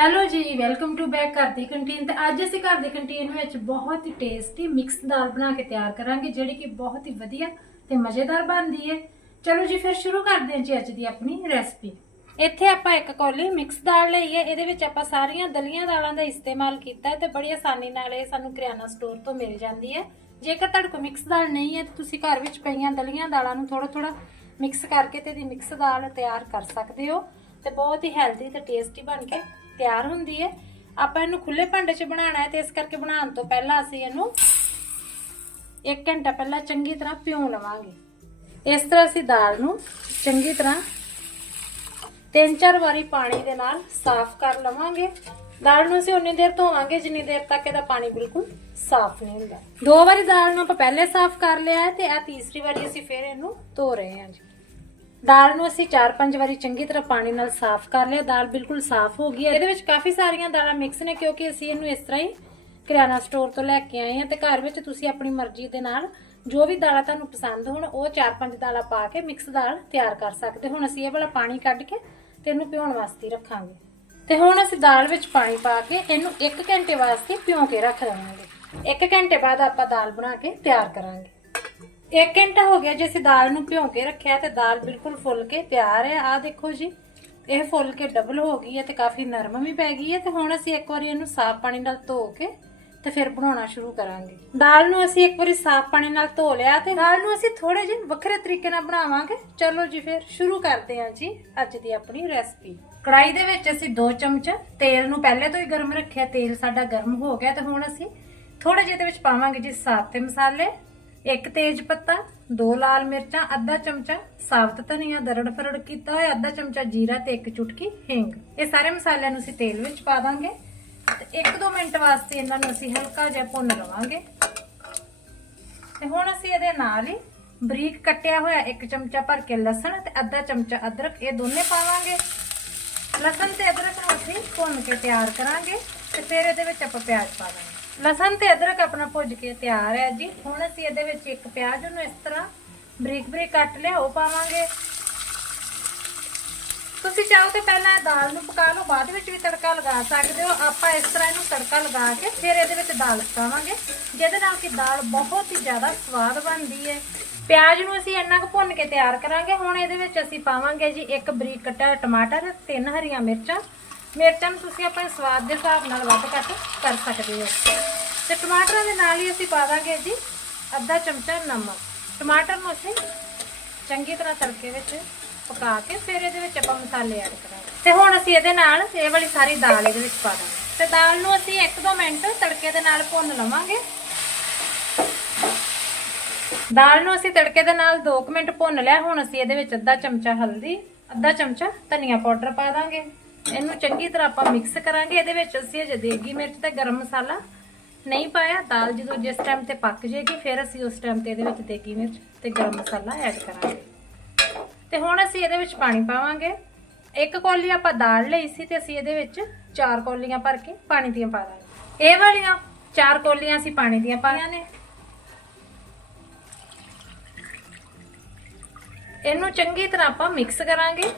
Hello ਜੀ welcome to back ਘਰ ਦੀ canteen ਤੇ ਅੱਜ ਅਸੀਂ ਘਰ ਦੀ ਕੰਟੀਨ ਵਿੱਚ ਬਹੁਤ ਹੀ ਟੇਸਟੀ ਮਿਕਸ ਦਾਲ ਬਣਾ ਕੇ ਤਿਆਰ ਕਰਾਂਗੇ, ਜਿਹੜੀ ਕਿ ਬਹੁਤ ਹੀ ਵਧੀਆ ਤੇ ਮਜ਼ੇਦਾਰ ਬਣਦੀ ਹੈ। ਚਲੋ ਜੀ, ਫਿਰ ਸ਼ੁਰੂ ਕਰਦੇ ਹਾਂ ਜੀ ਅੱਜ ਦੀ ਆਪਣੀ ਰੈਸਪੀ ਇੱਥੇ ਆਪਾਂ ਇੱਕ ਕੌਲੀ ਮਿਕਸ ਦਾਲ ਲਈ ਹੈ। ਇਹਦੇ ਵਿੱਚ ਆਪਾਂ ਸਾਰੀਆਂ ਦਲੀਆਂ ਦਾਲਾਂ ਦਾ ਇਸਤੇਮਾਲ ਕੀਤਾ ਹੈ ਤੇ ਬੜੀ ਆਸਾਨੀ ਨਾਲ ਇਹ ਸਾਨੂੰ ਕਰਿਆਨਾ ਸਟੋਰ ਤੋਂ ਮਿਲ ਜਾਂਦੀ ਹੈ। ਜੇਕਰ ਤੁਹਾਡੇ ਕੋਲ ਮਿਕਸ ਦਾਲ ਨਹੀਂ ਹੈ ਤਾਂ ਤੁਸੀਂ ਘਰ ਵਿੱਚ ਪਈਆਂ ਦਲੀਆਂ ਦਾਲਾਂ ਨੂੰ ਥੋੜਾ ਥੋੜਾ ਮਿਕਸ ਕਰਕੇ ਤੇ ਇਹਦੀ ਮਿਕਸ ਦਾਲ ਤਿਆਰ ਕਰ ਸਕਦੇ ਹੋ ਤੇ ਬਹੁਤ ਹੀ ਹੈਲਦੀ ਤੇ ਟੇਸਟੀ ਬਣ ਕੇ ਤਿਆਰ ਹੁੰਦੀ ਹੈ। ਆਪਾਂ ਇਹਨੂੰ ਖੁੱਲੇ ਭਾਂਡੇ 'ਚ ਬਣਾਉਣਾ ਹੈ ਤੇ ਇਸ ਕਰਕੇ ਬਣਾਉਣ ਤੋਂ ਪਹਿਲਾਂ ਅਸੀਂ ਇਹਨੂੰ 1 ਘੰਟਾ ਪਹਿਲਾਂ ਚੰਗੀ ਤਰ੍ਹਾਂ ਭਿਉਂ ਲਵਾਂਗੇ। ਇਸ ਤਰ੍ਹਾਂ ਅਸੀਂ ਦਾਲ ਨੂੰ ਚੰਗੀ ਤਰ੍ਹਾਂ ਤਿੰਨ ਚਾਰ ਵਾਰੀ ਪਾਣੀ ਦੇ ਨਾਲ ਸਾਫ਼ ਕਰ ਲਵਾਂਗੇ। ਦਾਲ ਨੂੰ ਅਸੀਂ ਉਨੀ ਦੇਰ ਧੋਵਾਂਗੇ, ਜਿੰਨੀ ਦੇਰ ਤੱਕ ਇਹਦਾ ਪਾਣੀ ਬਿਲਕੁਲ ਸਾਫ਼ ਨਹੀਂ ਹੁੰਦਾ। ਦੋ ਵਾਰੀ ਦਾਲ ਨੂੰ ਆਪਾਂ ਪਹਿਲੇ ਸਾਫ਼ ਕਰ ਲਿਆ ਹੈ ਤੇ ਆ ਤੀਸਰੀ ਵਾਰੀ ਅਸੀਂ ਫੇਰ ਇਹਨੂੰ ਧੋ ਰਹੇ ਹਾਂ ਜੀ। ਦਾਲ ਨੂੰ ਅਸੀਂ 4-5 ਵਾਰੀ ਚੰਗੀ ਤਰ੍ਹਾਂ ਪਾਣੀ ਨਾਲ ਸਾਫ਼ ਕਰ ਲਿਆ। ਦਾਲ ਬਿਲਕੁਲ ਸਾਫ਼ ਹੋ ਗਈ ਹੈ। ਇਹਦੇ ਵਿੱਚ ਕਾਫੀ ਸਾਰੀਆਂ ਦਾਲਾਂ ਮਿਕਸ ਨੇ ਕਿਉਂਕਿ ਅਸੀਂ ਇਹਨੂੰ ਇਸ ਤਰ੍ਹਾਂ ਹੀ ਕਰਿਆਨਾ ਸਟੋਰ ਤੋਂ ਲੈ ਕੇ ਆਏ ਹਾਂ ਤੇ ਘਰ ਵਿੱਚ ਤੁਸੀਂ ਆਪਣੀ ਮਰਜ਼ੀ ਦੇ ਨਾਲ ਜੋ ਵੀ ਦਾਲਾਂ ਤੁਹਾਨੂੰ ਪਸੰਦ ਹੋਣ, ਉਹ 4-5 ਦਾਲਾਂ ਪਾ ਕੇ ਮਿਕਸ ਦਾਲ ਤਿਆਰ ਕਰ ਸਕਦੇ ਹੁਣ ਅਸੀਂ ਇਹ ਵਾਲਾ ਪਾਣੀ ਕੱਢ ਕੇ ਤੇ ਇਹਨੂੰ ਭਿਉਣ ਵਾਸਤੇ ਰੱਖਾਂਗੇ। ਤੇ ਹੁਣ ਅਸੀਂ ਦਾਲ ਵਿੱਚ ਪਾਣੀ ਪਾ ਕੇ ਇਹਨੂੰ 1 ਘੰਟੇ ਵਾਸਤੇ ਭਿਉਂ ਕੇ ਰੱਖ ਦੇਵਾਂਗੇ। 1 ਘੰਟੇ ਬਾਅਦ ਆਪਾਂ ਦਾਲ ਬਣਾ ਕੇ ਤਿਆਰ ਕਰਾਂਗੇ। 1 ਘੰਟਾ ਹੋ ਗਿਆ ਜੇ ਅਸੀਂ ਦਾਲ ਨੂੰ ਭਿਉਂ ਕੇ ਰੱਖਿਆ ਤੇ ਦਾਲ ਬਿਲਕੁਲ ਫੁੱਲ ਕੇ ਤਿਆਰ ਹੈ। ਆ ਦੇਖੋ ਜੀ, ਇਹ ਫੁੱਲ ਕੇ ਡਬਲ ਹੋ ਗਈ ਹੈ ਤੇ ਕਾਫੀ ਨਰਮ ਵੀ ਪੈ ਗਈ ਹੈ ਤੇ ਹੁਣ ਅਸੀਂ ਇੱਕ ਵਾਰੀ ਇਹਨੂੰ ਸਾਫ਼ ਪਾਣੀ ਨਾਲ ਧੋ ਕੇ ਤੇ ਫਿਰ ਬਣਾਉਣਾ ਸ਼ੁਰੂ ਕਰਾਂਗੇ। ਦਾਲ ਨੂੰ ਅਸੀਂ ਇੱਕ ਵਾਰੀ ਸਾਫ਼ ਪਾਣੀ ਨਾਲ ਧੋ ਲਿਆ ਤੇ ਦਾਲ ਨੂੰ ਅਸੀਂ ਥੋੜੇ ਜਿਹੇ ਵੱਖਰੇ ਤਰੀਕੇ ਨਾਲ ਬਣਾਵਾਂਗੇ। ਚਲੋ ਜੀ, ਫਿਰ ਸ਼ੁਰੂ ਕਰਦੇ ਹਾਂ ਜੀ ਅੱਜ ਦੀ ਆਪਣੀ ਰੈਸਪੀ ਕੜਾਈ ਦੇ ਵਿੱਚ ਅਸੀਂ 2 ਚਮਚ ਤੇਲ ਨੂੰ ਪਹਿਲੇ ਤੋਂ ਹੀ ਗਰਮ ਰੱਖਿਆ, ਤੇਲ ਸਾਡਾ ਗਰਮ ਹੋ ਗਿਆ ਤੇ ਹੁਣ ਅਸੀਂ ਥੋੜੇ ਜਿਹੇ ਦੇ ਵਿੱਚ ਪਾਵਾਂਗੇ ਜੀ ਸਾਬਤੇ ਮਸਾਲੇ। ਇੱਕ ਤੇਜ ਪੱਤਾ, ਦੋ ਲਾਲ ਮਿਰਚਾਂ, ਅੱਧਾ ਚਮਚਾ ਸਾਬਤ ਧਨੀਆ ਦਰੜ ਫਰੜ ਕੀਤਾ ਹੋਇਆ, ਅੱਧਾ ਚਮਚਾ ਜੀਰਾ ਤੇ ਇੱਕ ਚੁਟਕੀ ਹਿੰਗ। ਇਹ ਸਾਰੇ ਮਸਾਲਿਆਂ ਨੂੰ ਅਸੀਂ ਤੇਲ ਵਿੱਚ ਪਾ ਦਾਂਗੇ। ਤੇ 1-2 ਮਿੰਟ ਵਾਸਤੇ ਇਹਨਾਂ ਨੂੰ ਅਸੀਂ ਹਲਕਾ ਜਿਹਾ ਭੁੰਨ ਲਵਾਂਗੇ। ਤੇ ਹੁਣ ਅਸੀਂ ਇਹਦੇ ਨਾਲ ਹੀ ਬਰੀਕ ਕੱਟਿਆ ਹੋਇਆ ਇੱਕ ਚਮਚਾ ਭਰ ਕੇ ਲਸਣ ਤੇ ਅੱਧਾ ਚਮਚਾ ਅਦਰਕ, ਇਹ ਦੋਨੇ ਪਾਵਾਂਗੇ। ਲਸਣ ਤੇ ਅਦਰਕ ਨੂੰ ਅਸੀਂ ਭੁੰਨ ਕੇ ਤਿਆਰ ਕਰਾਂਗੇ ਤੇ ਫਿਰ ਇਹਦੇ ਵਿੱਚ ਆਪਾਂ ਪਿਆਜ਼ ਪਾ ਦਾਂਗੇ। ਲਸਣ ਤੇ ਅਦਰਕ ਆਪਣਾ ਭੁੱਜ ਕੇ ਤਿਆਰ ਹੈ ਜੀ। ਹੁਣ ਅਸੀਂ ਇਹਦੇ ਵਿੱਚ ਇੱਕ ਪਿਆਜ਼ ਨੂੰ ਇਸ ਤਰ੍ਹਾਂ ਬਰੀਕ ਬਰੀਕ ਕੱਟ ਲਿਆ, ਉਹ ਪਾਵਾਂਗੇ। ਤੁਸੀਂ ਚਾਹੋ ਤੇ ਪਹਿਲਾਂ ਦਾਲ ਨੂੰ ਪਕਾ ਲਓ, ਬਾਅਦ ਵਿੱਚ ਵੀ ਤੜਕਾ ਲਗਾ ਸਕਦੇ ਹੋ। ਆਪਾਂ ਇਸ ਤਰ੍ਹਾਂ ਇਹਨੂੰ ਤੜਕਾ ਲਗਾ ਕੇ ਫਿਰ ਇਹਦੇ ਵਿੱਚ ਦਾਲ ਪਕਾਵਾਂਗੇ ਜਿਹਦੇ ਨਾਲ ਕਿ ਦਾਲ ਬਹੁਤ ਹੀ ਜ਼ਿਆਦਾ ਸਵਾਦ ਬਣਦੀ ਹੈ। ਪਿਆਜ਼ ਨੂੰ ਅਸੀਂ ਇੰਨਾ ਕੁ ਭੁੰਨ ਕੇ ਤਿਆਰ ਕਰਾਂਗੇ। ਹੁਣ ਇਹਦੇ ਵਿੱਚ ਅਸੀਂ ਪਾਵਾਂਗੇ ਜੀ ਇੱਕ ਬਰੀਕ ਕੱਟਿਆ ਟਮਾਟਰ, ਤਿੰਨ ਹਰੀਆਂ ਮਿਰਚਾਂ ਮਿਰਚਾਂ ਨੂੰ ਤੁਸੀਂ ਆਪਣੇ ਸਵਾਦ ਦੇ ਹਿਸਾਬ ਨਾਲ ਵੱਧ ਘੱਟ ਕਰ ਸਕਦੇ ਹੋ। ਤੇ ਟਮਾਟਰਾਂ ਦੇ ਨਾਲ ਹੀ ਅਸੀਂ ਪਾ ਦਾਂਗੇ ਜੀ ਅੱਧਾ ਚਮਚਾ ਨਮਕ। ਟਮਾਟਰ ਨੂੰ ਅਸੀਂ ਚੰਗੀ ਤਰ੍ਹਾਂ ਤੜਕੇ ਵਿੱਚ ਪਕਾ ਕੇ ਫਿਰ ਇਹਦੇ ਵਿੱਚ ਆਪਾਂ ਮਸਾਲੇ ਐਡ ਕਰਾਂਗੇ। ਤੇ ਹੁਣ ਅਸੀਂ ਇਹਦੇ ਨਾਲ ਇਹ ਵਾਲੀ ਸਾਰੀ ਦਾਲ ਇਹਦੇ ਵਿੱਚ ਪਾ ਦਾਂਗੇ। ਤੇ ਦਾਲ ਨੂੰ ਅਸੀਂ 1-2 ਮਿੰਟ ਤੜਕੇ ਦੇ ਨਾਲ ਭੁੰਨ ਲਵਾਂਗੇ। ਦਾਲ ਨੂੰ ਅਸੀਂ ਤੜਕੇ ਦੇ ਨਾਲ 2 ਮਿੰਟ ਭੁੰਨ ਲਿਆ। ਹੁਣ ਅਸੀਂ ਇਹਦੇ ਵਿੱਚ ਅੱਧਾ ਚਮਚਾ ਹਲਦੀ, ਅੱਧਾ ਚਮਚਾ ਧਨੀਆ ਪਾਊਡਰ ਪਾ ਦਾਂਗੇ। ਇਹਨੂੰ ਚੰਗੀ ਤਰ੍ਹਾਂ ਆਪਾਂ ਮਿਕਸ ਕਰਾਂਗੇ। ਇਹਦੇ ਵਿੱਚ ਅਸੀਂ ਅਜੇ ਦੇਗੀ ਮਿਰਚ ਤੇ ਗਰਮ ਮਸਾਲਾ ਨਹੀਂ ਪਾਇਆ। ਦਾਲ ਜਦੋਂ ਜਿਸ ਟਾਈਮ ਤੇ ਪੱਕ ਜੇਗੀ ਫਿਰ ਅਸੀਂ ਉਸ ਟਾਈਮ ਤੇ ਇਹਦੇ ਵਿੱਚ ਦੇਗੀ ਮਿਰਚ ਤੇ ਗਰਮ ਮਸਾਲਾ ਐਡ ਕਰਾਂਗੇ। ਤੇ ਹੁਣ ਅਸੀਂ ਇਹਦੇ ਵਿੱਚ ਪਾਣੀ ਪਾਵਾਂਗੇ। ਇੱਕ ਕੌਲੀ ਆਪਾਂ ਦਾਲ ਲਈ ਸੀ ਤੇ ਅਸੀਂ ਇਹਦੇ ਵਿੱਚ ਚਾਰ ਕੌਲੀਆਂ ਭਰ ਕੇ ਪਾਣੀ ਦੀਆਂ ਪਾ ਦਾਂਗੇ। ਇਹ ਵਾਲੀਆਂ ਚਾਰ ਕੌਲੀਆਂ ਅਸੀਂ ਪਾਣੀ ਦੀਆਂ ਪਾਈਆਂ ਨੇ। ਇਹਨੂੰ ਚੰਗੀ ਤਰ੍ਹਾਂ ਆਪਾਂ ਮਿਕਸ ਕਰਾਂਗੇ।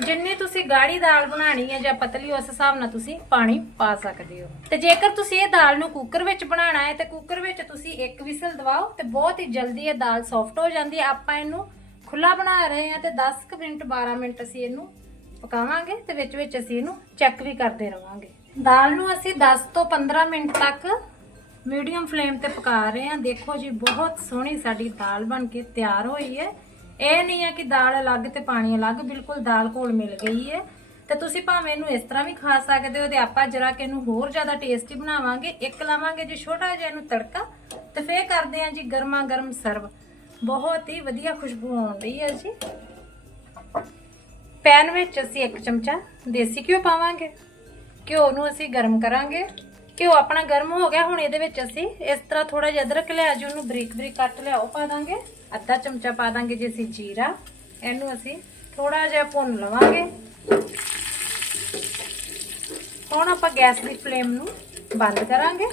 ਜਿੰਨੀ ਤੁਸੀਂ ਗਾੜੀ ਦਾਲ ਬਣਾਣੀ ਹੈ ਜਾਂ ਪਤਲੀ, ਉਸ ਹਿਸਾਬ ਨਾਲ ਤੁਸੀਂ ਪਾਣੀ ਪਾ ਸਕਦੇ ਹੋ। ਤੇ ਜੇਕਰ ਤੁਸੀਂ ਇਹ ਦਾਲ ਨੂੰ ਕੁੱਕਰ ਵਿੱਚ ਬਣਾਉਣਾ ਹੈ, ਤੇ ਕੁੱਕਰ ਵਿੱਚ ਤੁਸੀਂ ਇੱਕ ਵਿਸਲ ਦਵਾਓ ਤੇ ਬਹੁਤ ਹੀ ਜਲਦੀ ਇਹ ਦਾਲ ਸੌਫਟ ਹੋ ਜਾਂਦੀ ਹੈ। ਆਪਾਂ ਇਹਨੂੰ ਖੁੱਲਾ ਬਣਾ ਰਹੇ ਹਾਂ ਤੇ 10 ਮਿੰਟ 12 ਮਿੰਟ ਅਸੀਂ ਇਹਨੂੰ ਪਕਾਵਾਂਗੇ ਤੇ ਵਿੱਚ ਵਿੱਚ ਅਸੀਂ ਇਹਨੂੰ ਚੈੱਕ ਵੀ ਕਰਦੇ ਰਵਾਂਗੇ। ਦਾਲ ਨੂੰ ਅਸੀਂ 10 ਤੋਂ 15 ਮਿੰਟ ਤੱਕ ਮੀਡੀਅਮ ਫਲੇਮ ਤੇ ਪਕਾ ਰਹੇ ਹਾਂ। ਦੇਖੋ ਜੀ, ਬਹੁਤ ਸੋਹਣੀ ਸਾਡੀ ਦਾਲ ਬਣ ਕੇ ਤਿਆਰ ਹੋਈ ਹੈ। ਇਹ ਨਹੀਂ ਹੈ ਕਿ ਦਾਲ ਅਲੱਗ ਤੇ ਪਾਣੀ ਅਲੱਗ, ਬਿਲਕੁਲ ਦਾਲ ਘੋਲ ਮਿਲ ਗਈ ਹੈ। ਤੇ ਤੁਸੀਂ ਭਾਵੇਂ ਇਹਨੂੰ ਇਸ ਤਰ੍ਹਾਂ ਵੀ ਖਾ ਸਕਦੇ ਹੋ ਤੇ ਆਪਾਂ ਜਰਾ ਕਿ ਇਹਨੂੰ ਹੋਰ ਜ਼ਿਆਦਾ ਟੇਸਟੀ ਬਣਾਵਾਂਗੇ। ਇੱਕ ਲਾਵਾਂਗੇ ਜੀ ਛੋਟਾ ਜਿਹਾ ਇਹਨੂੰ ਤੜਕਾ ਤੇ ਫੇਰ ਕਰਦੇ ਹਾਂ ਜੀ ਗਰਮਾ ਗਰਮ ਸਰਵ। ਬਹੁਤ ਹੀ ਵਧੀਆ ਖੁਸ਼ਬੂ ਆਉਣ ਰਹੀ ਹੈ ਜੀ। ਪੈਨ ਵਿੱਚ ਅਸੀਂ ਇੱਕ ਚਮਚਾ ਦੇਸੀ ਘਿਓ ਪਾਵਾਂਗੇ। ਘਿਓ ਨੂੰ ਅਸੀਂ ਗਰਮ ਕਰਾਂਗੇ। ਘਿਓ ਆਪਣਾ ਗਰਮ ਹੋ ਗਿਆ, ਹੁਣ ਇਹਦੇ ਵਿੱਚ ਅਸੀਂ ਇਸ ਤਰ੍ਹਾਂ ਥੋੜਾ ਜਿਹਾ ਅਦਰਕ ਲਿਆ ਜੀ ਉਹਨੂੰ ਬਰੀਕ ਬਰੀਕ ਕੱਟ ਲਿਆ ਉਹ ਪਾ ਦਾਂਗੇ। ਅੱਧਾ ਚਮਚਾ ਪਾ ਦਾਂਗੇ ਜੀ ਅਸੀਂ ਜੀਰਾ। ਇਹਨੂੰ ਅਸੀਂ ਥੋੜਾ ਜਿਹਾ ਭੁੰਨ ਲਵਾਂਗੇ। ਹੁਣ ਆਪਾਂ ਗੈਸ ਦੀ ਫਲੇਮ ਨੂੰ ਬੰਦ ਕਰਾਂਗੇ।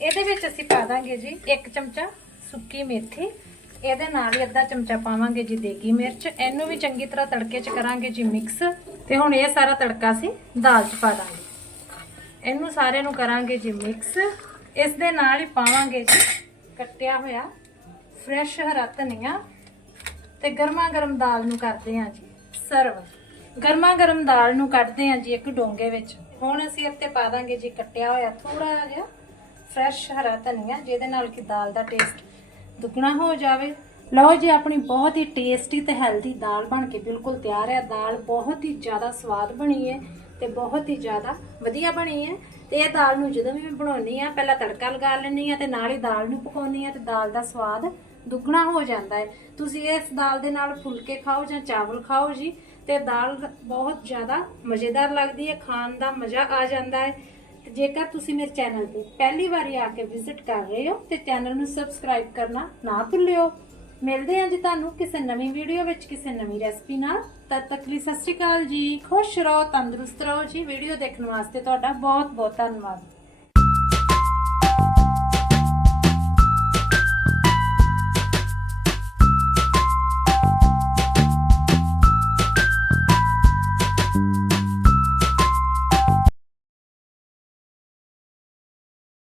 ਇਹਦੇ ਵਿੱਚ ਅਸੀਂ ਪਾ ਦਾਂਗੇ ਜੀ ਇੱਕ ਚਮਚਾ ਸੁੱਕੀ ਮੇਥੀ। ਇਹਦੇ ਨਾਲ ਹੀ ਅੱਧਾ ਚਮਚਾ ਪਾਵਾਂਗੇ ਜੀ ਦੇਗੀ ਮਿਰਚ। ਇਹਨੂੰ ਵੀ ਚੰਗੀ ਤਰ੍ਹਾਂ ਤੜਕੇ 'ਚ ਕਰਾਂਗੇ ਜੀ ਮਿਕਸ। ਤੇ ਹੁਣ ਇਹ ਸਾਰਾ ਤੜਕਾ ਅਸੀਂ ਦਾਲ 'ਚ ਪਾ ਦਾਂਗੇ। ਇਹਨੂੰ ਸਾਰੇ ਨੂੰ ਕਰਾਂਗੇ ਜੀ ਮਿਕਸ। ਇਸ ਦੇ ਨਾਲ ਹੀ ਪਾਵਾਂਗੇ ਜੀ ਕੱਟਿਆ ਹੋਇਆ ਫਰੈਸ਼ ਹਰਾ ਧਨੀਆ ਤੇ ਗਰਮਾ ਗਰਮ ਦਾਲ ਨੂੰ ਕਰਦੇ ਹਾਂ ਜੀ, ਸਰਵ। ਗਰਮਾ ਗਰਮ ਦਾਲ ਨੂੰ ਕੱਢਦੇ ਹਾਂ ਜੀ ਇੱਕ ਡੋਂਗੇ ਵਿੱਚ। ਹੁਣ ਅਸੀਂ ਇੱਥੇ ਪਾ ਦਾਂਗੇ ਜੀ ਕੱਟਿਆ ਹੋਇਆ ਥੋੜਾ ਜਿਹਾ ਫਰੈਸ਼ ਹਰਾ ਧਨੀਆ ਜਿਹਦੇ ਨਾਲ ਕਿ ਦਾਲ ਦਾ ਟੇਸਟ ਦੁੱਗਣਾ ਹੋ ਜਾਵੇ। ਲਓ ਜੀ, ਆਪਣੀ ਬਹੁਤ ਹੀ ਟੇਸਟੀ ਤੇ ਹੈਲਦੀ ਦਾਲ ਬਣ ਕੇ ਬਿਲਕੁਲ ਤਿਆਰ ਹੈ। ਦਾਲ ਬਹੁਤ ਹੀ ਜ਼ਿਆਦਾ ਸਵਾਦ ਬਣੀ ਹੈ ਤੇ ਬਹੁਤ ਹੀ ਜ਼ਿਆਦਾ ਵਧੀਆ ਬਣੀ ਹੈ। ਤੇ ਇਹ ਦਾਲ ਨੂੰ ਜਦੋਂ ਵੀ ਮੈਂ ਬਣਾਉਣੀ ਆ ਪਹਿਲਾਂ ਤੜਕਾ ਲਗਾ ਲੈਣੀ ਆ ਤੇ ਨਾਲ ਹੀ ਦਾਲ ਨੂੰ ਪਕਾਉਣੀ ਆ ਤੇ ਦਾਲ ਦਾ ਸਵਾਦ ਦੁੱਗਣਾ ਹੋ ਜਾਂਦਾ ਹੈ। ਤੁਸੀਂ ਇਸ ਦਾਲ ਦੇ ਨਾਲ ਫੁਲਕੇ ਖਾਓ ਜਾਂ ਚਾਵਲ ਖਾਓ ਜੀ, ਤੇ ਦਾਲ ਬਹੁਤ ਜ਼ਿਆਦਾ ਮਜ਼ੇਦਾਰ ਲੱਗਦੀ ਹੈ, ਖਾਣ ਦਾ ਮਜ਼ਾ ਆ ਜਾਂਦਾ ਹੈ। ਤੇ ਜੇਕਰ ਤੁਸੀਂ ਮੇਰੇ ਚੈਨਲ ਤੇ ਪਹਿਲੀ ਵਾਰੀ ਆ ਕੇ ਵਿਜ਼ਿਟ ਕਰ ਰਹੇ ਹੋ, ਤੇ ਚੈਨਲ ਨੂੰ ਸਬਸਕ੍ਰਾਈਬ ਕਰਨਾ ਨਾ ਭੁੱਲਿਓ। ਮਿਲਦੇ ਹਾਂ ਜੀ ਤੁਹਾਨੂੰ ਕਿਸੇ ਨਵੀਂ ਵੀਡੀਓ ਵਿੱਚ ਕਿਸੇ ਨਵੀਂ ਰੈਸਪੀ ਨਾਲ। ਤਦ ਤੱਕ ਲਈ ਸਤਿ ਸ਼੍ਰੀ ਅਕਾਲ ਜੀ। ਖੁਸ਼ ਰਹੋ, ਤੰਦਰੁਸਤ ਰਹੋ ਜੀ। ਵੀਡੀਓ ਦੇਖਣ ਵਾਸਤੇ ਤੁਹਾਡਾ ਬਹੁਤ ਬਹੁਤ ਧੰਨਵਾਦ।